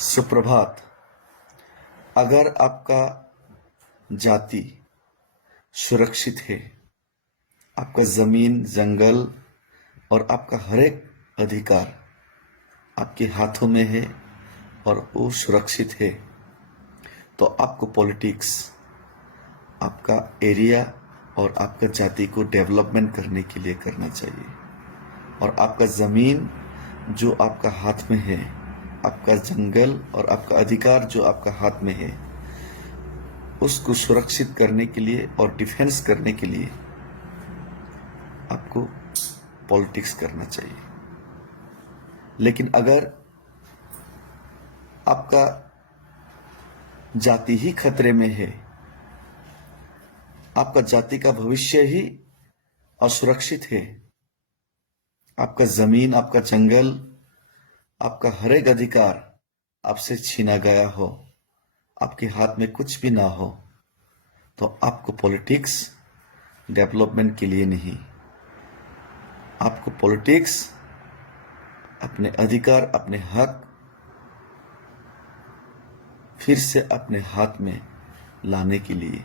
सुप्रभात। अगर आपका जाति सुरक्षित है, आपका जमीन, जंगल और आपका हर एक अधिकार आपके हाथों में है और वो सुरक्षित है, तो आपको पॉलिटिक्स आपका एरिया और आपका जाति को डेवलपमेंट करने के लिए करना चाहिए। और आपका जमीन जो आपका हाथ में है, आपका जंगल और आपका अधिकार जो आपका हाथ में है, उसको सुरक्षित करने के लिए और डिफेंस करने के लिए आपको पॉलिटिक्स करना चाहिए। लेकिन अगर आपका जाति ही खतरे में है, आपका जाति का भविष्य ही असुरक्षित है, आपका जमीन, आपका जंगल, आपका हर एक अधिकार आपसे छीना गया हो, आपके हाथ में कुछ भी ना हो, तो आपको पॉलिटिक्स डेवलपमेंट के लिए नहीं, आपको पॉलिटिक्स अपने अधिकार, अपने हक फिर से अपने हाथ में लाने के लिए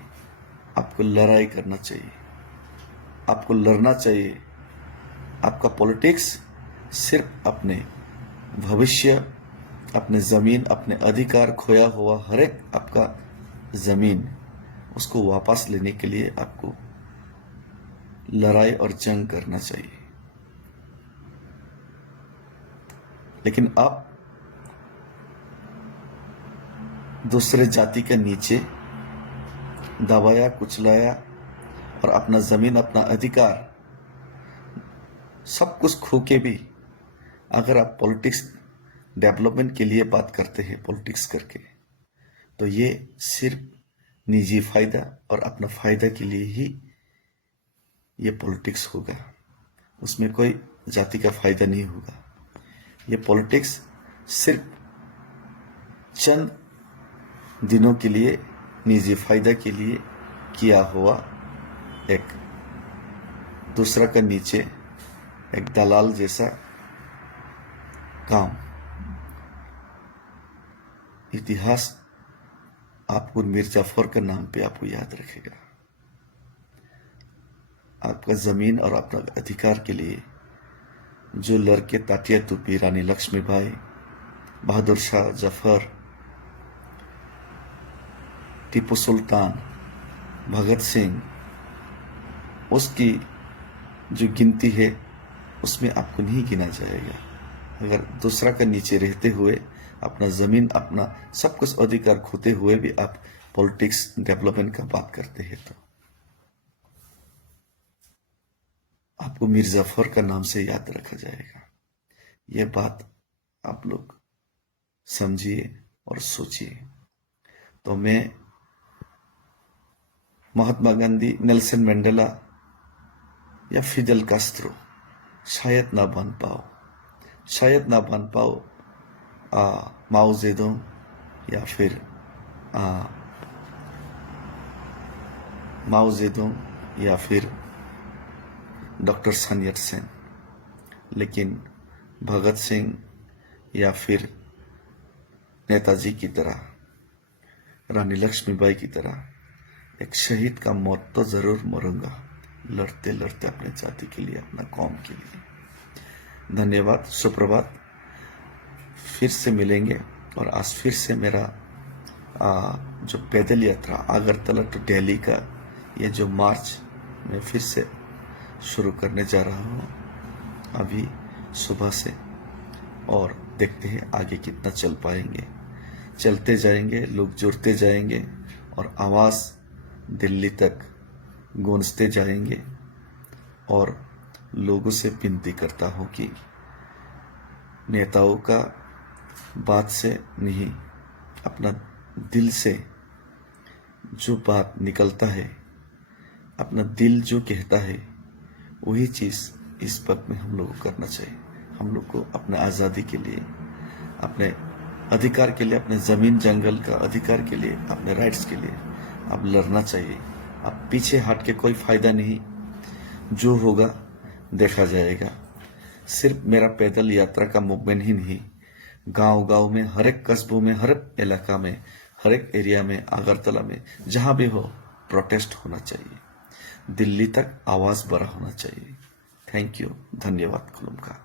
आपको लड़ाई करना चाहिए, आपको लड़ना चाहिए। आपका पॉलिटिक्स सिर्फ अपने भविष्य, अपने जमीन, अपने अधिकार, खोया हुआ हर एक आपका जमीन, उसको वापस लेने के लिए आपको लड़ाई और जंग करना चाहिए। लेकिन आप दूसरे जाति के नीचे दबाया, कुचलाया और अपना जमीन, अपना अधिकार सब कुछ खो के भी अगर आप पॉलिटिक्स डेवलपमेंट के लिए बात करते हैं पॉलिटिक्स करके, तो ये सिर्फ निजी फायदा और अपना फायदा के लिए ही ये पॉलिटिक्स होगा, उसमें कोई जाति का फायदा नहीं होगा। ये पॉलिटिक्स सिर्फ चंद दिनों के लिए, निजी फायदा के लिए किया हुआ एक दूसरा का नीचे एक दलाल जैसा काम। इतिहास आपको मीर जाफर के नाम पे आपको याद रखेगा। आपका जमीन और अपना अधिकार के लिए जो लड़के तात्या टोपी, रानी लक्ष्मीबाई, बहादुर शाह जफर, टीपू सुल्तान, भगत सिंह, उसकी जो गिनती है उसमें आपको नहीं गिना जाएगा। अगर दूसरा का नीचे रहते हुए अपना जमीन, अपना सब कुछ अधिकार खोते हुए भी आप पॉलिटिक्स डेवलपमेंट का बात करते हैं, तो आपको मीर जाफर का नाम से याद रखा जाएगा। यह बात आप लोग समझिए और सोचिए। तो मैं महात्मा गांधी, नेल्सन मंडेला या फिडेल कास्ट्रो शायद ना बन पाओ, शायद ना बन पाओ माओ जेडोंग या फिर माओ जेडोंग या फिर डॉक्टर सन यट सेन, लेकिन भगत सिंह या फिर नेताजी की तरह, रानी लक्ष्मीबाई की तरह एक शहीद का मौत तो जरूर मरूंगा, लड़ते लड़ते अपने जाति के लिए, अपना कौम के लिए। धन्यवाद, सुप्रभात। फिर से मिलेंगे। और आज फिर से मेरा जो पैदल यात्रा अगरतला टू दिल्ली का ये जो मार्च मैं फिर से शुरू करने जा रहा हूँ अभी सुबह से, और देखते हैं आगे कितना चल पाएंगे। चलते जाएंगे, लोग जुड़ते जाएंगे और आवाज़ दिल्ली तक गूंजते जाएंगे। और लोगों से विनती करता हूँ कि नेताओं का बात से नहीं, अपना दिल से जो बात निकलता है, अपना दिल जो कहता है, वही चीज़ इस वक्त में हम लोग को करना चाहिए। हम लोग को अपने आज़ादी के लिए, अपने अधिकार के लिए, अपने ज़मीन जंगल का अधिकार के लिए, अपने राइट्स के लिए अब लड़ना चाहिए। अब पीछे हट के कोई फायदा नहीं, जो होगा देखा जाएगा। सिर्फ मेरा पैदल यात्रा का मूवमेंट ही नहीं, गांव गांव में, हर एक कस्बों में, हर एक इलाका में, हर एक एरिया में, अगरतला में, जहां भी हो प्रोटेस्ट होना चाहिए। दिल्ली तक आवाज बड़ा होना चाहिए। थैंक यू, धन्यवाद खुलुमका।